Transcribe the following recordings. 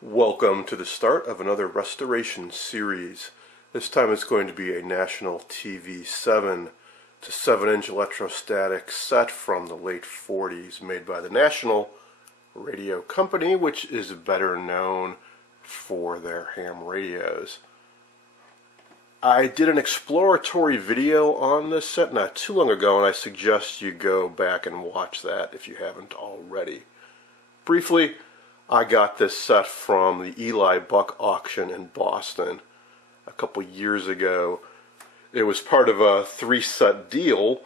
Welcome to the start of another restoration series. This time it's going to be a National TV-7 to 7-inch electrostatic set from the late 40s made by the National Radio Company, which is better known for their ham radios. I did an exploratory video on this set not too long ago, and I suggest you go back and watch that if you haven't already. Briefly, I got this set from the Eli Buck auction in Boston a couple years ago. It was part of a 3-set deal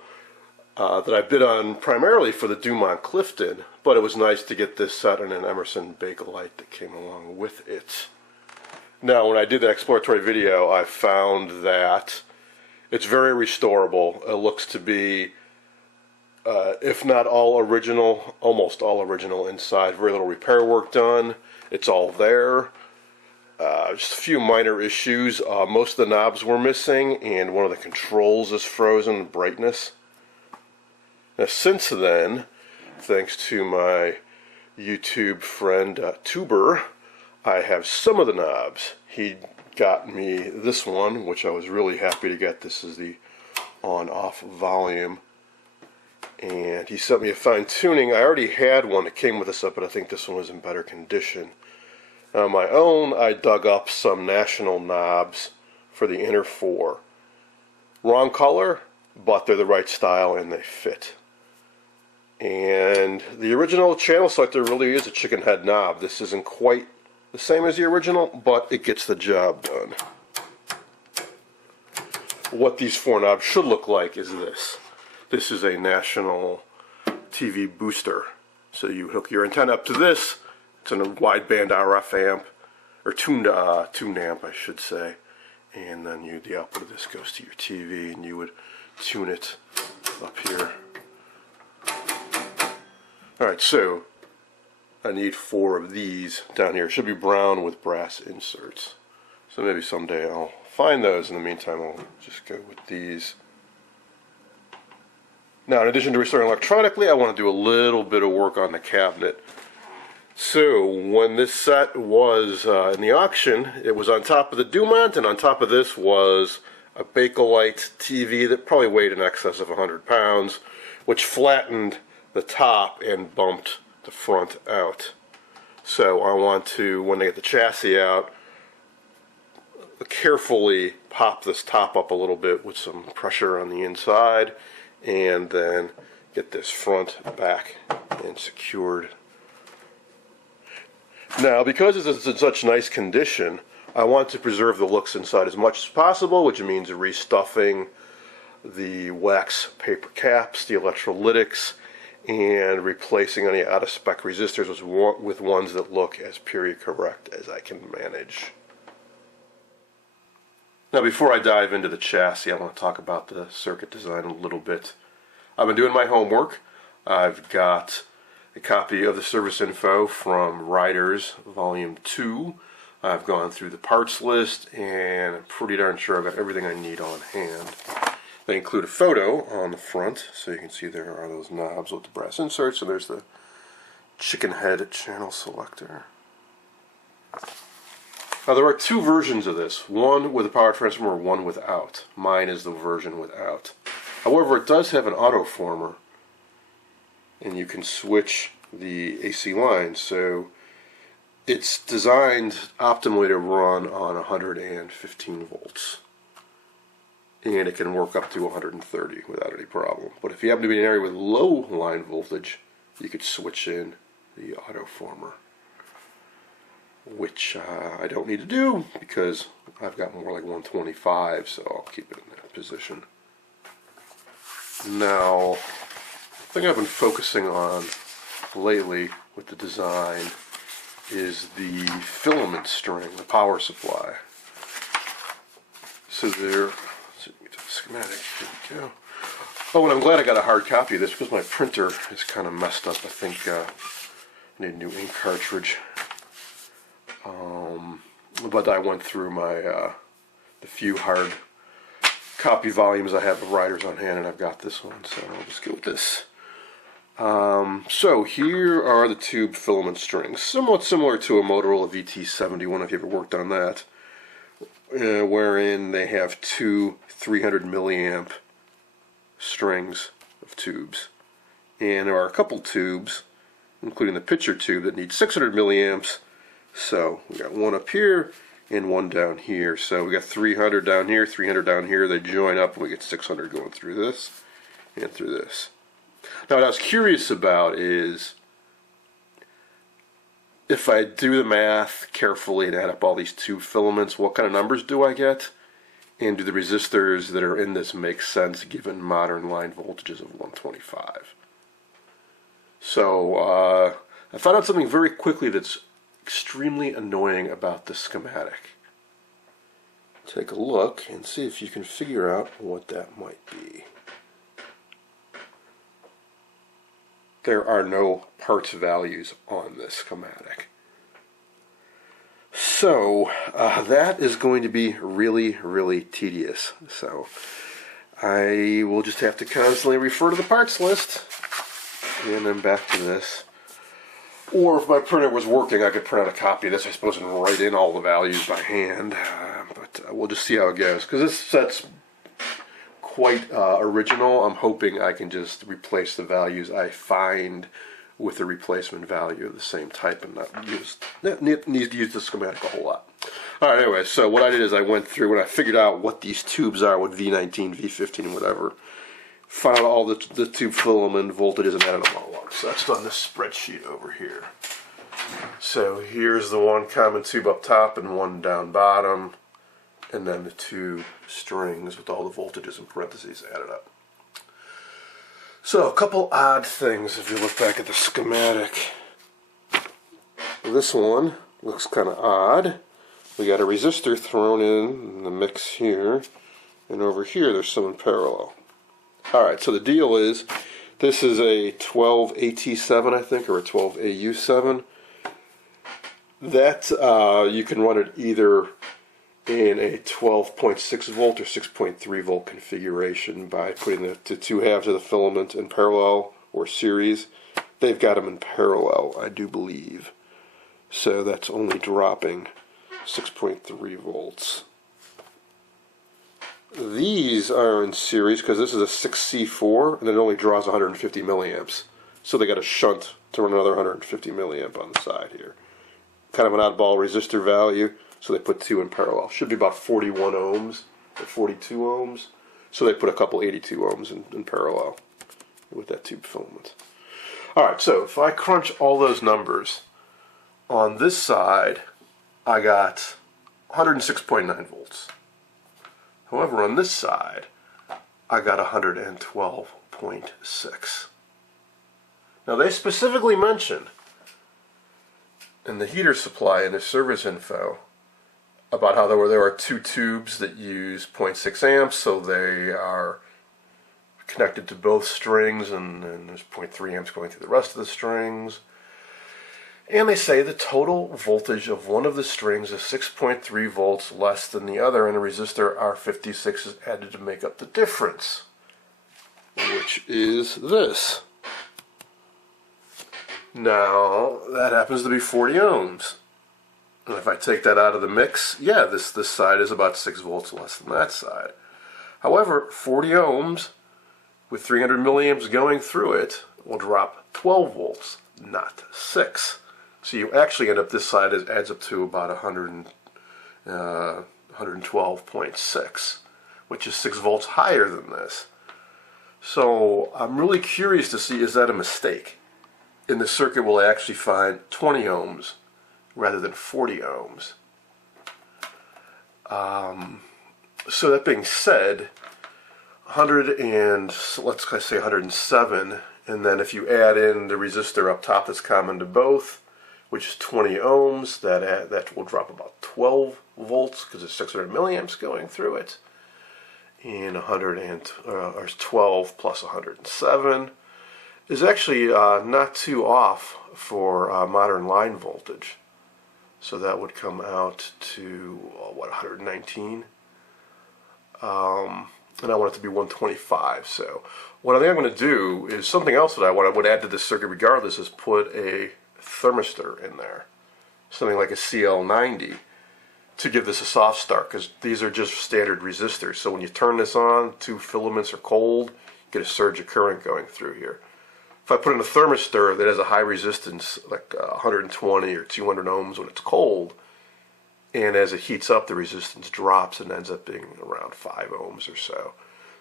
that I bid on primarily for the Dumont Clifton, but it was nice to get this set and an Emerson Bakelite that came along with it. Now, when I did the exploratory video, I found that it's very restorable. It looks to be if not all original, almost all original inside. Very little repair work done. It's all there. Just a few minor issues. Most of the knobs were missing, and one of the controls is frozen, brightness. Now, since then, thanks to my YouTube friend Tuber, I have some of the knobs. He got me this one, which I was really happy to get. This is the on-off volume. And he sent me a fine tuning. I already had one that came with this up, but I think this one was in better condition. On my own, I dug up some National knobs for the inner 4. Wrong color, but they're the right style and they fit. And the original channel selector really is a chicken head knob. This isn't quite the same as the original, but it gets the job done. What these 4 knobs should look like is this. This is a National TV booster. So you hook your antenna up to this. It's a wideband RF amp, or tuned amp, I should say. And then the output of this goes to your TV, and you would tune it up here. Alright, so I need 4 of these down here. It should be brown with brass inserts. So maybe someday I'll find those. In the meantime, I'll just go with these. Now, in addition to restoring electronically, I want to do a little bit of work on the cabinet. So, when this set was in the auction, it was on top of the Dumont, and on top of this was a Bakelite TV that probably weighed in excess of 100 pounds, which flattened the top and bumped the front out. So, I want to, when I get the chassis out, carefully pop this top up a little bit with some pressure on the inside, and then get this front back and secured. Now, because it's in such nice condition, I want to preserve the looks inside as much as possible, which means restuffing the wax paper caps, the electrolytics, and replacing any out-of-spec resistors with ones that look as period correct as I can manage. Now, before I dive into the chassis, I want to talk about the circuit design a little bit. I've been doing my homework. I've got a copy of the service info from Riders Volume 2. I've gone through the parts list, and I'm pretty darn sure I've got everything I need on hand. They include a photo on the front, so you can see there are those knobs with the brass inserts, and there's the chicken head channel selector. Now, there are 2 versions of this, one with a power transformer, one without. Mine is the version without. However, it does have an autoformer, and you can switch the AC lines, so it's designed optimally to run on 115 volts. And it can work up to 130 without any problem. But if you happen to be in an area with low line voltage, you could switch in the autoformer, which I don't need to do because I've got more like 125, so I'll keep it in that position. Now, the thing I've been focusing on lately with the design is the filament string, the power supply. So there, let's get to the schematic, here we go. Oh, and I'm glad I got a hard copy of this because my printer is kind of messed up. I think I need a new ink cartridge. But I went through my the few hard copy volumes I have of Riders on hand, and I've got this one, so I'll just go with this. So here are the tube filament strings, somewhat similar to a Motorola VT-7W if you ever worked on that, wherein they have two 300 milliamp strings of tubes. And there are a couple tubes, including the picture tube, that need 600 milliamps. So we got one up here and one down here. So we got 300 down here, 300 down here. They join up and we get 600 going through this and through this. Now what I was curious about is, if I do the math carefully and add up all these tube filaments, what kind of numbers do I get? And do the resistors that are in this make sense given modern line voltages of 125? So I found out something very quickly that's extremely annoying about the schematic. Take a look and see if you can figure out what that might be. There are no parts values on this schematic. So that is going to be really, really tedious. So I will just have to constantly refer to the parts list and then back to this. Or if my printer was working, I could print out a copy of this, I suppose, and write in all the values by hand. But we'll just see how it goes. Because this set's quite original. I'm hoping I can just replace the values I find with a replacement value of the same type and not need to use the schematic a whole lot. Alright, anyway, so what I did is I went through, when I figured out what these tubes are with V19, V15, whatever, found all the tube filament voltages and added them all up. So that's on this spreadsheet over here. So here's the one common tube up top and one down bottom, and then the two strings with all the voltages in parentheses added up. So a couple odd things if you look back at the schematic. This one looks kind of odd. We got a resistor thrown in the mix here, and over here there's some in parallel. Alright, so the deal is, this is a 12AT7 I think, or a 12AU7. That you can run it either in a 12.6 volt or 6.3 volt configuration by putting the two halves of the filament in parallel or series. They've got them in parallel, I do believe. So that's only dropping 6.3 volts. These are in series because this is a 6C4 and it only draws 150 milliamps. So they got a shunt to run another 150 milliamp on the side here. Kind of an oddball resistor value. So they put two in parallel. Should be about 41 ohms or 42 ohms. So they put a couple 82 ohms in parallel with that tube filament. Alright, so if I crunch all those numbers, on this side I got 106.9 volts. However, on this side I got 112.6. Now they specifically mention in the heater supply in the service info about how there are two tubes that use 0.6 amps, so they are connected to both strings, and there's 0.3 amps going through the rest of the strings. And they say the total voltage of one of the strings is 6.3 volts less than the other, and a resistor R56 is added to make up the difference, which is this. Now, that happens to be 40 ohms. And if I take that out of the mix, yeah, this side is about 6 volts less than that side. However, 40 ohms with 300 milliamps going through it will drop 12 volts, not 6. So you actually end up, this side adds up to about 112.6, which is 6 volts higher than this. So I'm really curious to see, is that a mistake? In the circuit will I actually find 20 ohms rather than 40 ohms. So that being said, 100 and let's say 107, and then if you add in the resistor up top that's common to both, which is 20 ohms, that will drop about 12 volts because it's 600 milliamps going through it. And 12 plus 107 is actually not too off for modern line voltage. So that would come out to, what, 119? and I want it to be 125. So what I think I'm going to do is something else that I would add to this circuit regardless is put a thermistor in there, something like a CL90, to give this a soft start, because these are just standard resistors. So when you turn this on, two filaments are cold, you get a surge of current going through here. If I put in a thermistor that has a high resistance, like 120 or 200 ohms when it's cold, and as it heats up, the resistance drops and ends up being around 5 ohms or so.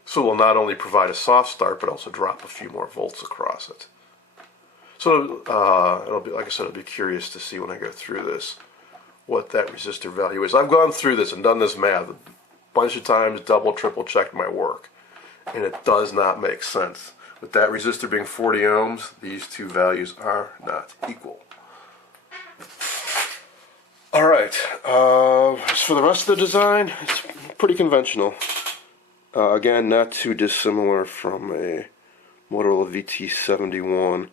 So it will not only provide a soft start, but also drop a few more volts across it. So it'll be, like I said, I'll be curious to see when I go through this what that resistor value is. I've gone through this and done this math a bunch of times, double, triple checked my work, and it does not make sense. With that resistor being 40 ohms, these two values are not equal. Alright, as for the rest of the design, it's pretty conventional. Again, not too dissimilar from a Motorola VT71.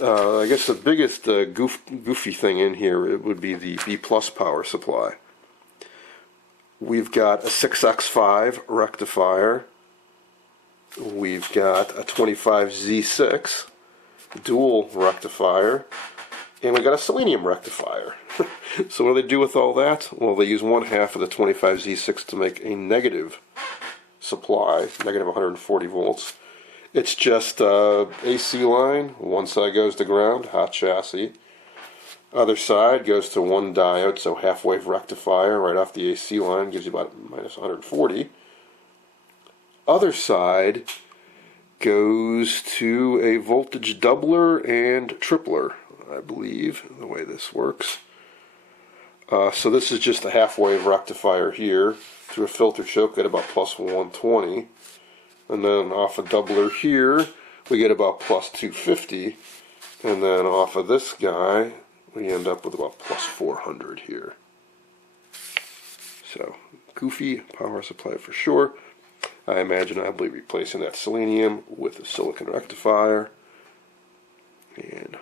I guess the biggest goofy thing in here, it would be the B+ power supply. We've got a 6x5 rectifier. We've got a 25Z6 dual rectifier. And we got a selenium rectifier. So what do they do with all that? Well, they use one half of the 25Z6 to make a negative supply, negative 140 volts. It's just AC line. One side goes to ground, hot chassis. Other side goes to one diode, so half-wave rectifier right off the AC line, gives you about minus 140. Other side goes to a voltage doubler and tripler, I believe, the way this works. So this is just a half-wave rectifier here through a filter choke at about plus 120. And then off a doubler here, we get about plus 250. And then off of this guy, we end up with about plus 400 here. So, goofy power supply for sure. I imagine I'll be replacing that selenium with a silicon rectifier. And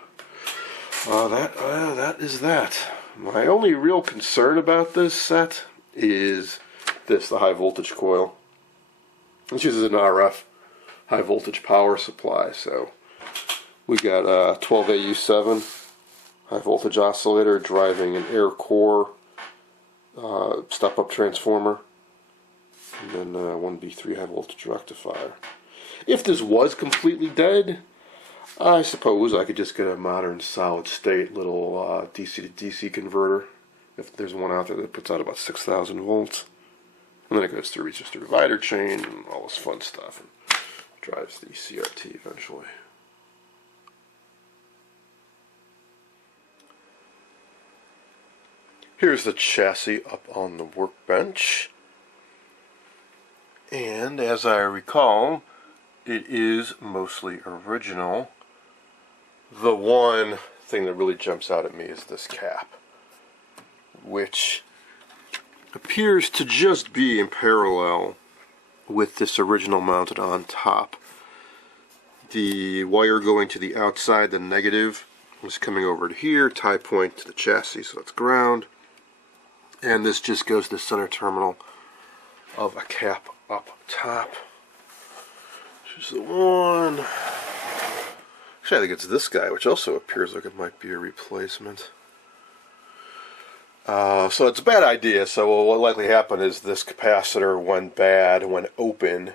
that is that. My only real concern about this set is this, the high voltage coil. This uses an RF high voltage power supply, so we got a 12AU7 high voltage oscillator driving an air core step-up transformer, and then one B3 high voltage rectifier. If this was completely dead, I suppose I could just get a modern solid state little DC to DC converter, if there's one out there that puts out about 6,000 volts. And then it goes through resistor divider chain and all this fun stuff and drives the CRT eventually. Here's the chassis up on the workbench. And as I recall, it is mostly original. The one thing that really jumps out at me is this cap, which appears to just be in parallel with this original mounted on top. The wire going to the outside, the negative, is coming over to here, tie point to the chassis, so that's ground. And this just goes to the center terminal of a cap up top. Which is the one. Actually, I think it's this guy, which also appears like it might be a replacement. So it's a bad idea. So what likely happened is this capacitor went bad, went open,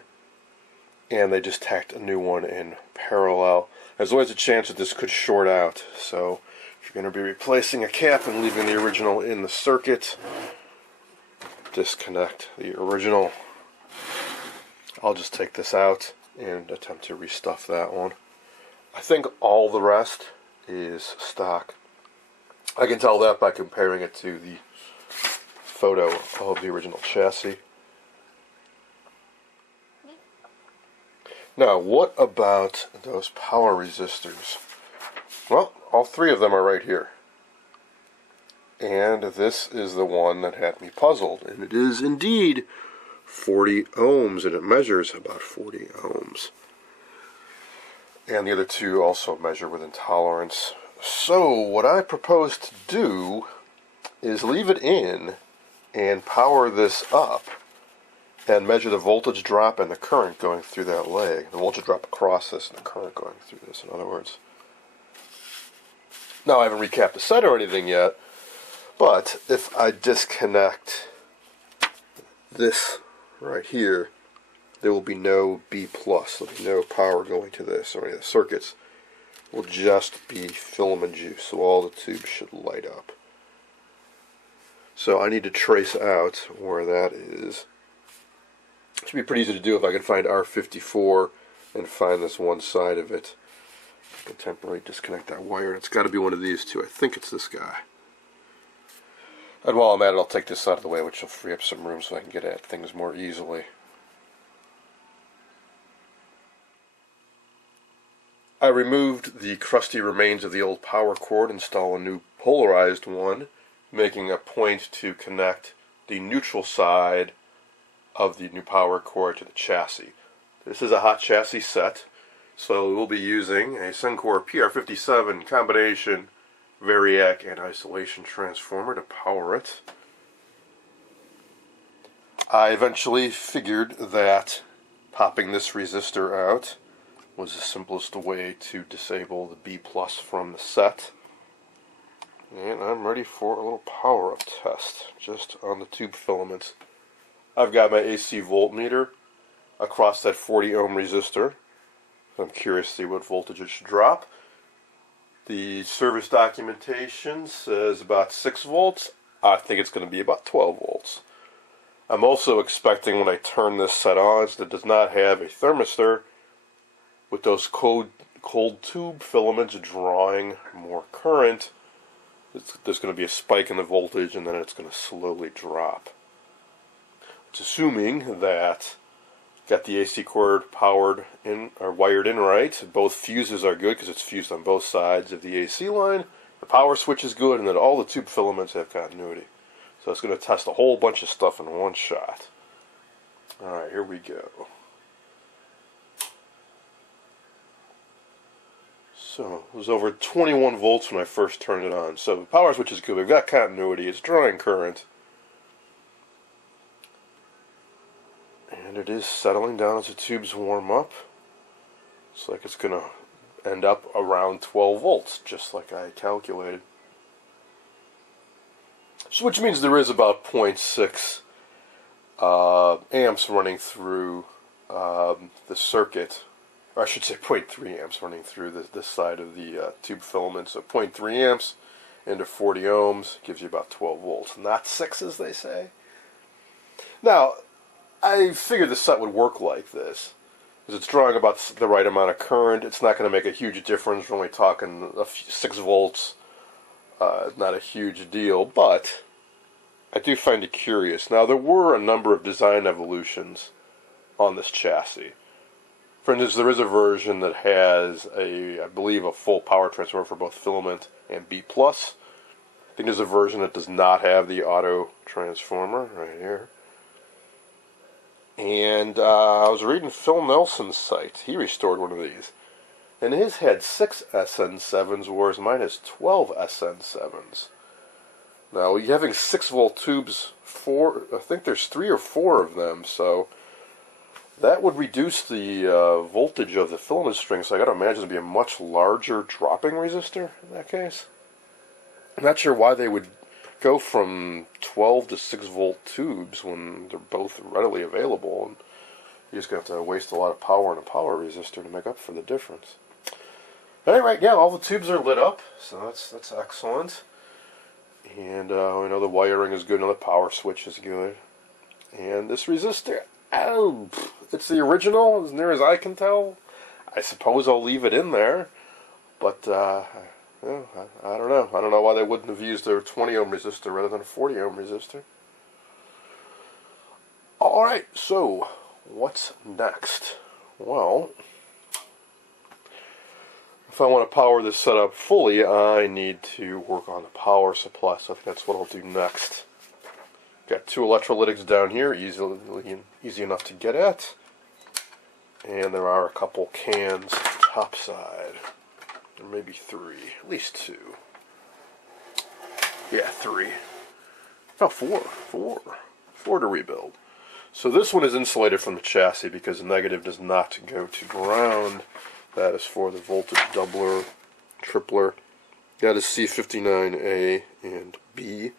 and they just tacked a new one in parallel. There's always a chance that this could short out. So if you're going to be replacing a cap and leaving the original in the circuit, disconnect the original. I'll just take this out and attempt to restuff that one. I think all the rest is stock. I can tell that by comparing it to the photo of the original chassis. Now, what about those power resistors? Well, all three of them are right here. And this is the one that had me puzzled. And it is indeed 40 ohms, and it measures about 40 ohms. And the other two also measure within tolerance. So what I propose to do is leave it in and power this up and measure the voltage drop and the current going through that leg. The voltage drop across this and the current going through this, in other words. Now, I haven't recapped the set or anything yet, but if I disconnect this right here, there will be no B+, there'll be no power going to this or any of the circuits. It will just be filament juice, so all the tubes should light up. So I need to trace out where that is. It should be pretty easy to do if I can find R54 and find this one side of it. I can temporarily disconnect that wire, and it's got to be one of these two. I think it's this guy. And while I'm at it, I'll take this out of the way, which will free up some room so I can get at things more easily. I removed the crusty remains of the old power cord, install a new polarized one, making a point to connect the neutral side of the new power cord to the chassis. This is a hot chassis set, so we'll be using a Suncor PR57 combination variac and isolation transformer to power it. I eventually figured that popping this resistor out was the simplest way to disable the B+ from the set. And I'm ready for a little power-up test, just on the tube filaments. I've got my AC voltmeter across that 40 ohm resistor. I'm curious to see what voltage it should drop. The service documentation says about 6 volts. I think it's going to be about 12 volts. I'm also expecting when I turn this set on, that it does not have a thermistor, with those cold tube filaments drawing more current, there's going to be a spike in the voltage and then it's going to slowly drop. It's assuming that got the AC cord powered in or wired in right. Both fuses are good because it's fused on both sides of the AC line. The power switch is good, and then all the tube filaments have continuity. So it's going to test a whole bunch of stuff in one shot. Alright, here we go. So it was over 21 volts when I first turned it on. So the power switch is good. We've got continuity. It's drawing current. And it is settling down as the tubes warm up. Looks like it's going to end up around 12 volts, just like I calculated. So which means there is about 0.6 amps running through the circuit. Or I should say 0.3 amps running through this side of the tube filament. So 0.3 amps into 40 ohms gives you about 12 volts. Not 6, as they say. Now, I figured the set would work like this, because it's drawing about the right amount of current. It's not going to make a huge difference. We're only talking 6 volts. Not a huge deal, but I do find it curious. Now, there were a number of design evolutions on this chassis. For instance, there is a version that has I believe, a full power transformer for both filament and B+. I think there's a version that does not have the auto transformer right here. And I was reading Phil Nelson's site. He restored one of these. And his had 6 SN7s, whereas mine has 12 SN7s. Now, you're having 6 volt tubes, I think there's 3 or 4 of them, so that would reduce the voltage of the filament string, so I got to imagine it'd be a much larger dropping resistor in that case. I'm not sure why they would go from 12 to 6 volt tubes when they're both readily available, and you're just going to have to waste a lot of power in a power resistor to make up for the difference. But anyway, yeah, all the tubes are lit up, so that's excellent. And we know the wiring is good, and the power switch is good. And this resistor, it's the original, as near as I can tell. I suppose I'll leave it in there, but I don't know. I don't know why they wouldn't have used a 20 ohm resistor rather than a 40 ohm resistor. Alright, so what's next? Well, if I want to power this setup fully, I need to work on the power supply, so I think that's what I'll do next. Got 2 electrolytics down here, easy enough to get at. And there are a couple cans topside. Or maybe 3, at least 2. Yeah, 3. No, 4 to rebuild. So this one is insulated from the chassis because the negative does not go to ground. That is for the voltage doubler, tripler. That is C59A and B.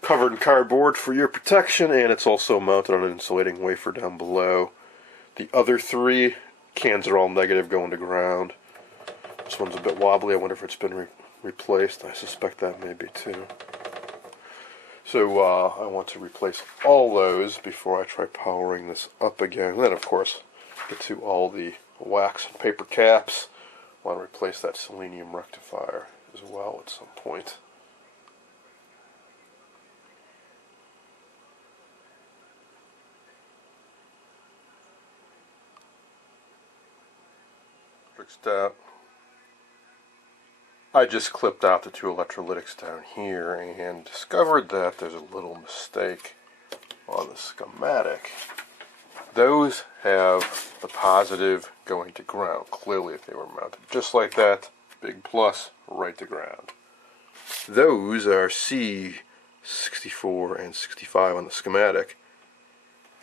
Covered in cardboard for your protection, and it's also mounted on an insulating wafer down below. The other three cans are all negative going to ground. This one's a bit wobbly. I wonder if it's been replaced. I suspect that may be too. So I want to replace all those before I try powering this up again. And then, of course, get to all the wax and paper caps. I want to replace that selenium rectifier as well at some point. Fixed out. I just clipped out the two electrolytics down here and discovered that there's a little mistake on the schematic. Those have the positive going to ground. Clearly, if they were mounted just like that, big plus, right to ground. Those are C64 and 65 on the schematic.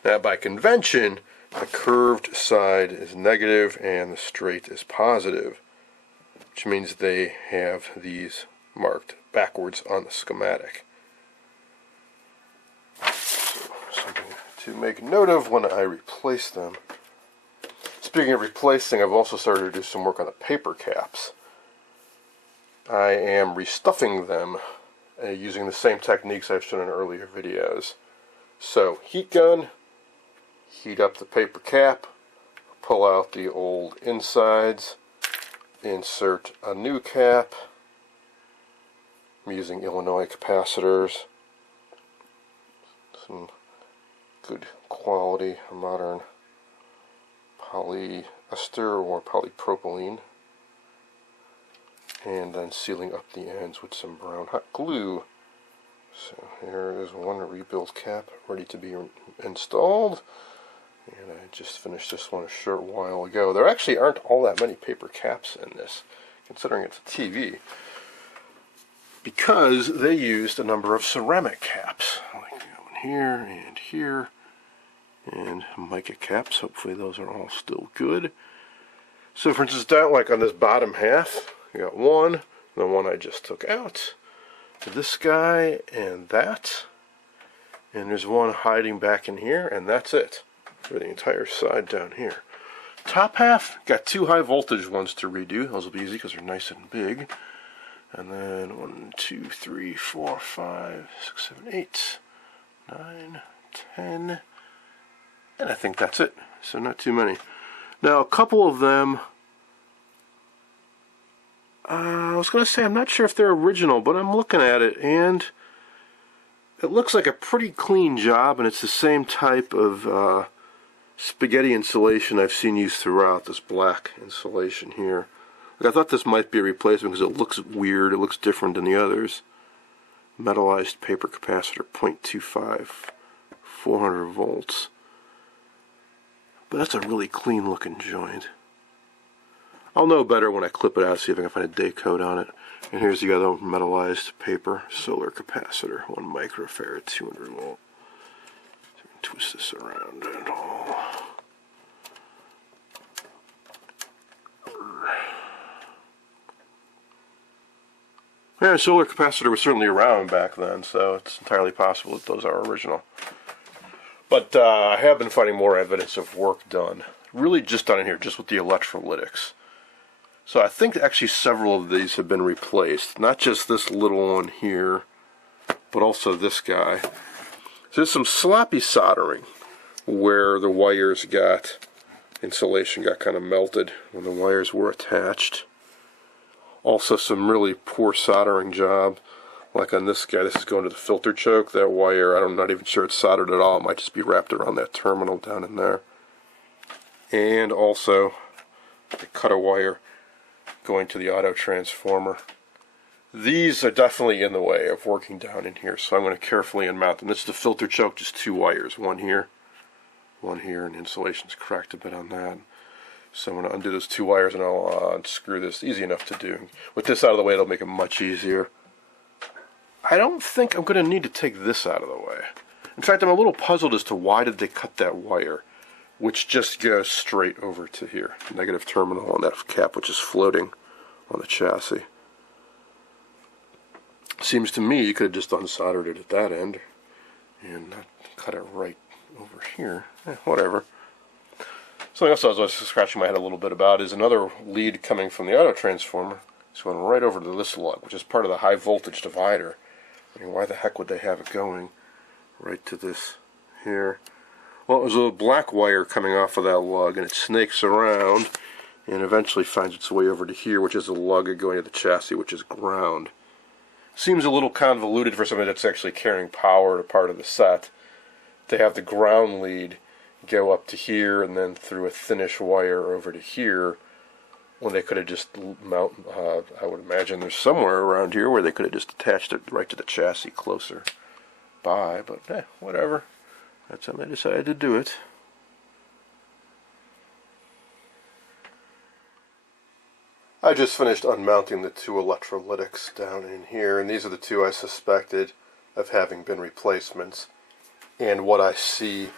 Now, by convention, the curved side is negative and the straight is positive, which means they have these marked backwards on the schematic. So, something to make note of when I replace them. Speaking of replacing, I've also started to do some work on the paper caps. I am restuffing them using the same techniques I've shown in earlier videos. So, heat gun, heat up the paper cap, pull out the old insides, insert a new cap. I'm using Illinois capacitors. Some good quality modern polyester or polypropylene. And then sealing up the ends with some brown hot glue. So here is one rebuild cap ready to be installed. And I just finished this one a short while ago. There actually aren't all that many paper caps in this, considering it's a TV, because they used a number of ceramic caps, like one here, and mica caps. Hopefully those are all still good. So for instance, down like on this bottom half, you got one, the one I just took out, this guy, and that, and there's one hiding back in here, and that's it for the entire side down here. Top half, got two high voltage ones to redo. Those will be easy because they're nice and big. And then 1, 2, 3, 4, 5, 6, 7, 8, 9, 10, and I think that's it. So not too many. Now a couple of them, I was going to say I'm not sure if they're original, but I'm looking at it and it looks like a pretty clean job, and it's the same type of spaghetti insulation I've seen used throughout, this black insulation here. Like, I thought this might be a replacement because it looks weird, it looks different than the others. Metallized paper capacitor, 0.25, 400 volts. But that's a really clean looking joint. I'll know better when I clip it out, see if I can find a day code on it. And here's the other metallized paper solar capacitor, 1 microfarad, 200 volt. Twist this around and all. Yeah, solar capacitor was certainly around back then, so it's entirely possible that those are original. But I have been finding more evidence of work done, really just done in here, just with the electrolytics. So I think actually several of these have been replaced, not just this little one here, but also this guy. So there's some sloppy soldering where the wires insulation got kind of melted when the wires were attached. Also some really poor soldering job, like on this guy. This is going to the filter choke. That wire, I'm not even sure it's soldered at all. It might just be wrapped around that terminal down in there. And also the cut a wire going to the auto transformer. These are definitely in the way of working down in here, so I'm going to carefully unmount them. This is the filter choke, just two wires, one here, and insulation's cracked a bit on that. So I'm going to undo those two wires and I'll unscrew this. Easy enough to do. With this out of the way, it'll make it much easier. I don't think I'm going to need to take this out of the way. In fact, I'm a little puzzled as to why did they cut that wire, which just goes straight over to here. Negative terminal on that cap, which is floating on the chassis. Seems to me you could have just unsoldered it at that end and not cut it right over here. Whatever. Something else I was scratching my head a little bit about is another lead coming from the auto transformer. It's going right over to this lug, which is part of the high voltage divider. I mean, why the heck would they have it going right to this here? Well, there's a black wire coming off of that lug, and it snakes around and eventually finds its way over to here, which is a lug going to the chassis, which is ground. Seems a little convoluted for something that's actually carrying power to part of the set. They have the ground lead go up to here and then through a thinnish wire over to here, when they could have just I would imagine there's somewhere around here where they could have just attached it right to the chassis closer by, but whatever. That's how they decided to do it. I just finished unmounting the two electrolytics down in here, and these are the two I suspected of having been replacements, and what I see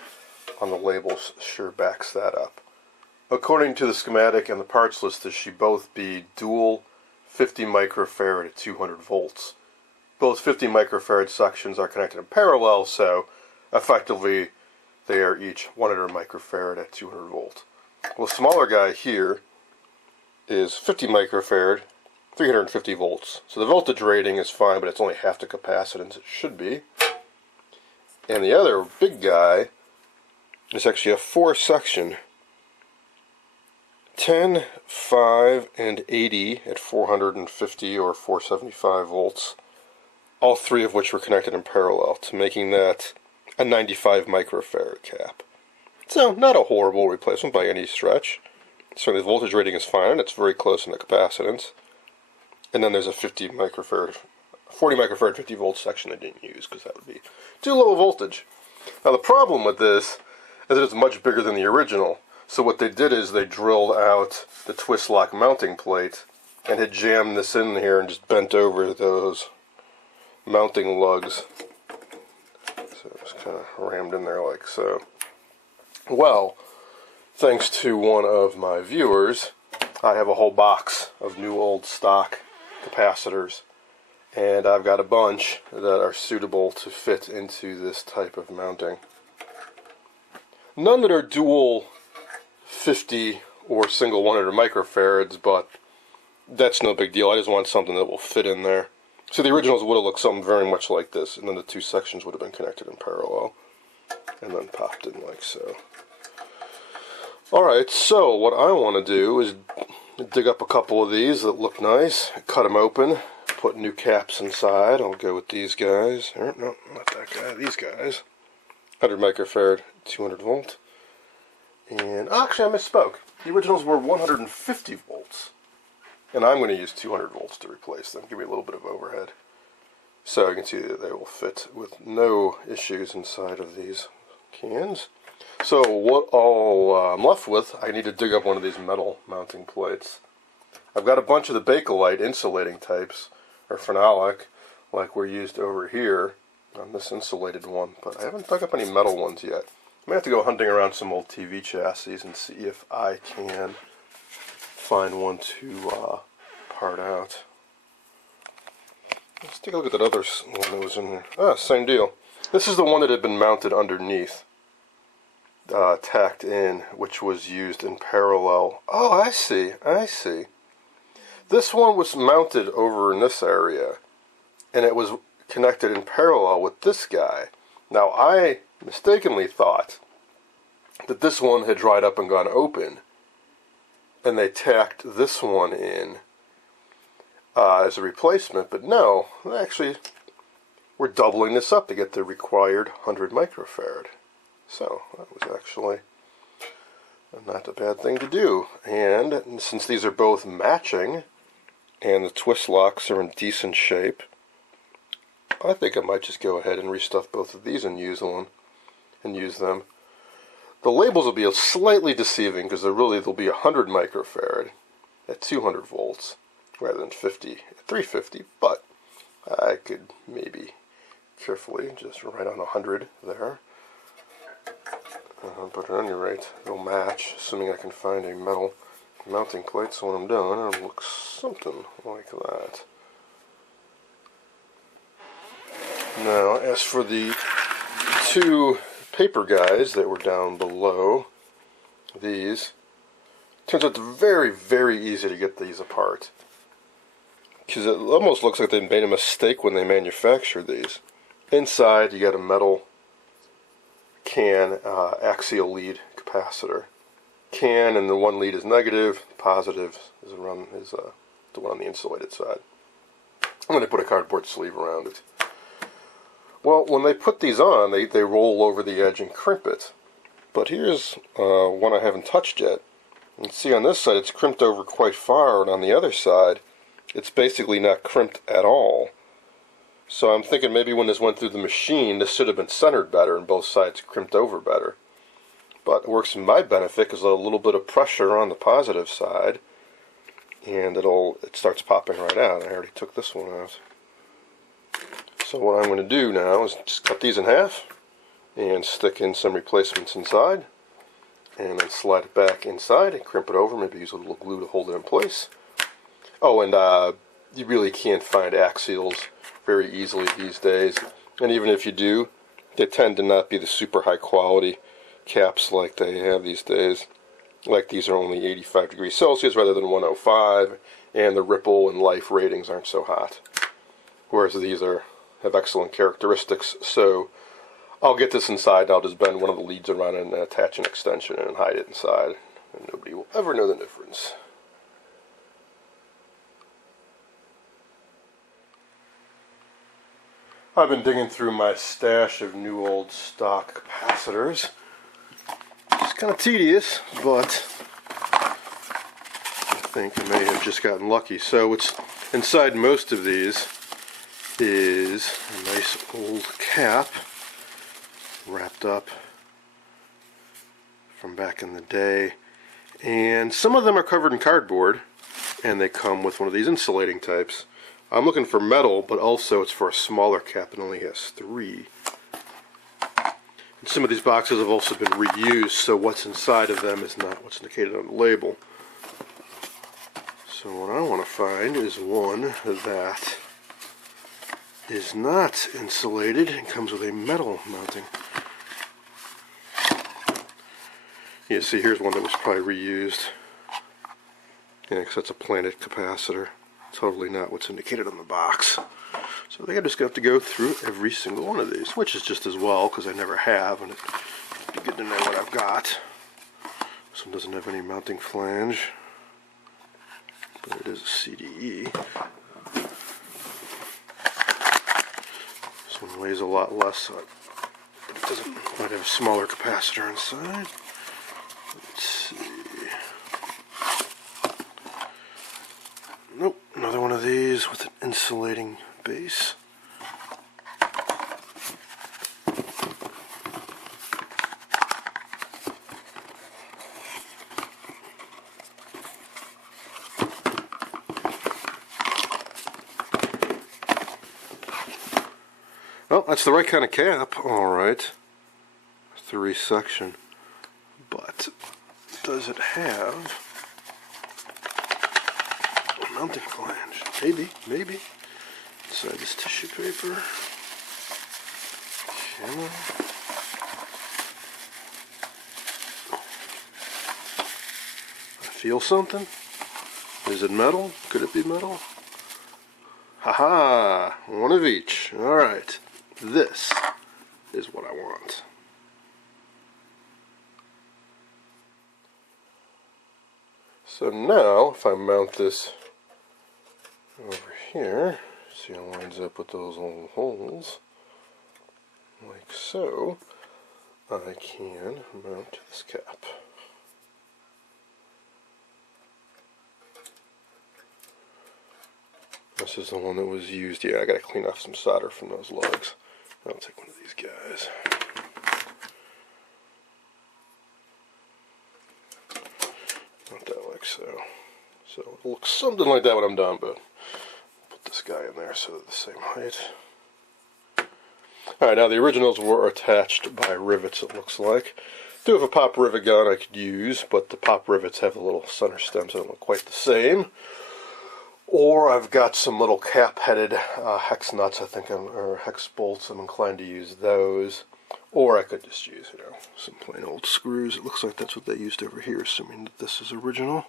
on the labels sure backs that up. According to the schematic and the parts list, they should both be dual 50 microfarad at 200 volts. Both 50 microfarad sections are connected in parallel, so effectively they are each 100 microfarad at 200 volt. Well, the smaller guy here is 50 microfarad, 350 volts. So the voltage rating is fine, but it's only half the capacitance it should be. And the other big guy is actually a 4-section, 10, 5, and 80 at 450 or 475 volts. All three of which were connected in parallel to making that a 95 microfarad cap. So not a horrible replacement by any stretch. Certainly the voltage rating is fine. It's very close in the capacitance. And then there's a 40 microfarad 50 volt section I didn't use because that would be too low voltage. Now the problem with this is that it's much bigger than the original. So what they did is they drilled out the twist lock mounting plate and had jammed this in here and just bent over those mounting lugs. So it was kind of rammed in there like so. Well, thanks to one of my viewers, I have a whole box of new old stock capacitors, and I've got a bunch that are suitable to fit into this type of mounting. None that are dual 50 or single 100 microfarads, but that's no big deal. I just want something that will fit in there. So the originals would have looked something very much like this, and then the two sections would have been connected in parallel, and then popped in like so. Alright, so what I want to do is dig up a couple of these that look nice, cut them open, put new caps inside. I'll go with these guys. No, not that guy, these guys. 100 microfarad, 200 volt. And actually I misspoke. The originals were 150 volts. And I'm going to use 200 volts to replace them. Give me a little bit of overhead. So you can see that they will fit with no issues inside of these cans. So what I'm left with, I need to dig up one of these metal mounting plates. I've got a bunch of the Bakelite insulating types, or phenolic, like were used over here on this insulated one, but I haven't dug up any metal ones yet. I may have to go hunting around some old TV chassis and see if I can find one to part out. Let's take a look at that other one that was in there. Ah, same deal. This is the one that had been mounted underneath, tacked in, which was used in parallel. Oh, I see. This one was mounted over in this area, and it was connected in parallel with this guy. Now, I mistakenly thought that this one had dried up and gone open, and they tacked this one in as a replacement, but no, actually, we're doubling this up to get the required 100 microfarad. So, that was actually not a bad thing to do. And since these are both matching, and the twist locks are in decent shape, I think I might just go ahead and restuff both of these and use them. The labels will be slightly deceiving because they'll be 100 microfarad at 200 volts rather than 50 at 350, but I could maybe carefully, just right on 100 there. But at any rate, it'll match, assuming I can find a metal mounting plate. So when I'm done, it'll look something like that. Now, as for the two paper guys that were down below, these, turns out it's very, very easy to get these apart. Because it almost looks like they made a mistake when they manufactured these. Inside, you got a metal can axial lead capacitor. Can, and the one lead is negative, positive is the one on the insulated side. And then they put a cardboard sleeve around it. Well, when they put these on, they roll over the edge and crimp it. But here's one I haven't touched yet. You can see on this side it's crimped over quite far, and on the other side it's basically not crimped at all. So I'm thinking maybe when this went through the machine, this should have been centered better and both sides crimped over better. But it works in my benefit because a little bit of pressure on the positive side, and it starts popping right out. I already took this one out. So what I'm going to do now is just cut these in half and stick in some replacements inside, and then slide it back inside and crimp it over. Maybe use a little glue to hold it in place. Oh, and you really can't find axials very easily these days, and even if you do, they tend to not be the super high quality caps like they have these days. Like these are only 85 degrees Celsius rather than 105, and the ripple and life ratings aren't so hot. Whereas these have excellent characteristics. So I'll get this inside, and I'll just bend one of the leads around it and attach an extension and hide it inside, and nobody will ever know the difference. I've been digging through my stash of new old stock capacitors. It's kind of tedious, but I think I may have just gotten lucky. So what's inside most of these is a nice old cap wrapped up from back in the day, and some of them are covered in cardboard, and they come with one of these insulating types. I'm looking for metal, but also it's for a smaller cap. It only has 3. And some of these boxes have also been reused, so what's inside of them is not what's indicated on the label. So what I want to find is one that is not insulated and comes with a metal mounting. Yeah, see, here's one that was probably reused. Yeah, because that's a planted capacitor. Totally not what's indicated on the box. So I think I'm just going to have to go through every single one of these, which is just as well because I never have, and it'd be good to know what I've got. This one doesn't have any mounting flange, but it is a CDE. This one weighs a lot less, so it might have a smaller capacitor inside. Let's see. Nope, another one of these with an insulating base. Well, that's the right kind of cap, alright. 3 section. But does it have a mounting flange? Maybe. Inside this tissue paper. Okay. I feel something. Is it metal? Could it be metal? Haha! One of each. Alright. This is what I want. So now, if I mount this over here, see how it lines up with those little holes, like so, I can mount this cap. This is the one that was used. Yeah, I gotta clean off some solder from those lugs. I'll take one of these guys. Mount that like so. So it'll look something like that when I'm done, but put this guy in there so they're the same height. Alright, now the originals were attached by rivets, it looks like. Do have a pop rivet gun I could use, but the pop rivets have a little center stems that don't look quite the same. Or I've got some little cap-headed hex nuts, I think, or hex bolts. I'm inclined to use those. Or I could just use, some plain old screws. It looks like that's what they used over here, assuming that this is original.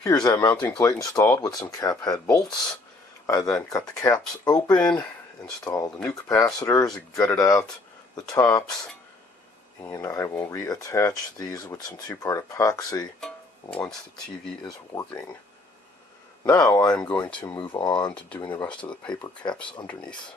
Here's that mounting plate installed with some cap head bolts. I then cut the caps open, installed the new capacitors, gutted out the tops, and I will reattach these with some 2-part epoxy once the TV is working. Now I'm going to move on to doing the rest of the paper caps underneath.